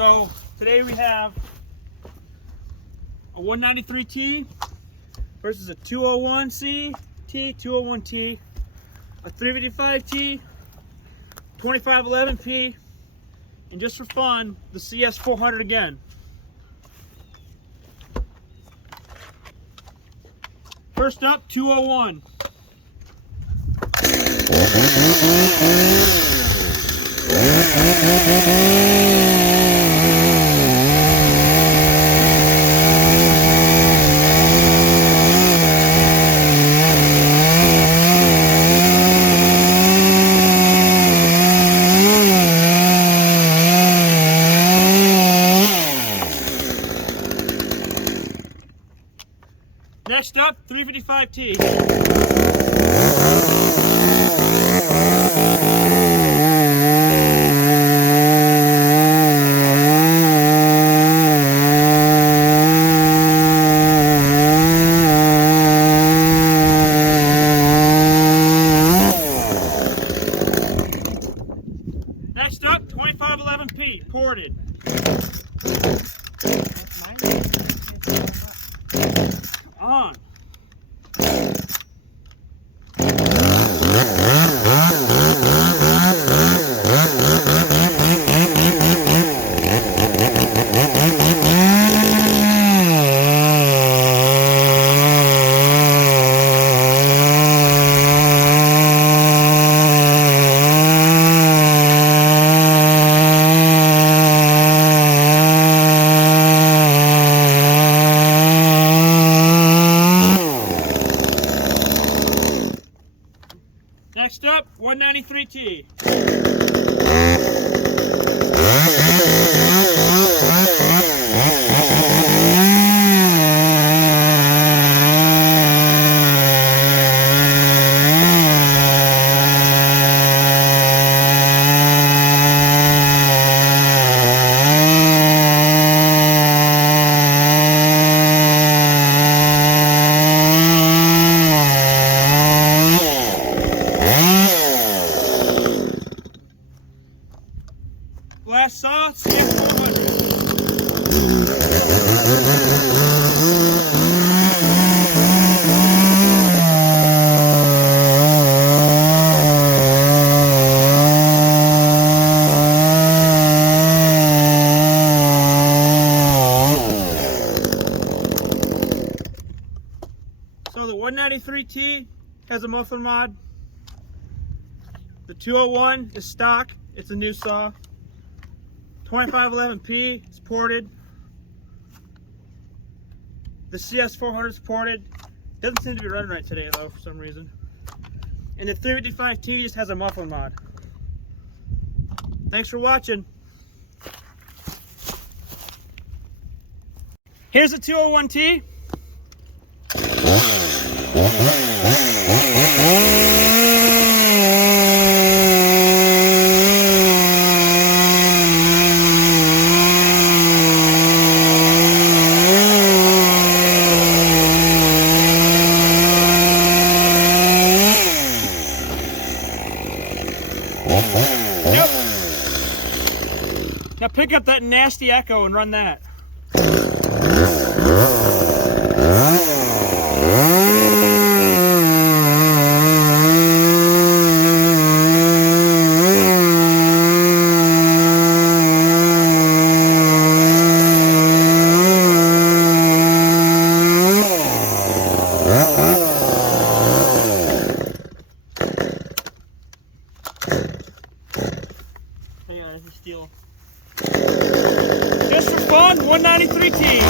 So today we have a 193T versus a 201C T, 201T, a 355T, 2511P, and just for fun, the CS 400 again. First up, 201. Next up, 355T. Next up, 2511P, ported. On. Next up, 193T. Last saw, CS 400. So the 193T has a muffler mod. The 201 is stock, it's a new saw. 2511P is ported. The CS 400 is ported. Doesn't seem to be running right today though for some reason. And the 355T just has a muffler mod. Thanks for watching. Here's the 201T. Yep. Now pick up that nasty echo and run that. Hang on, this is Stihl. Just for fun, 193T.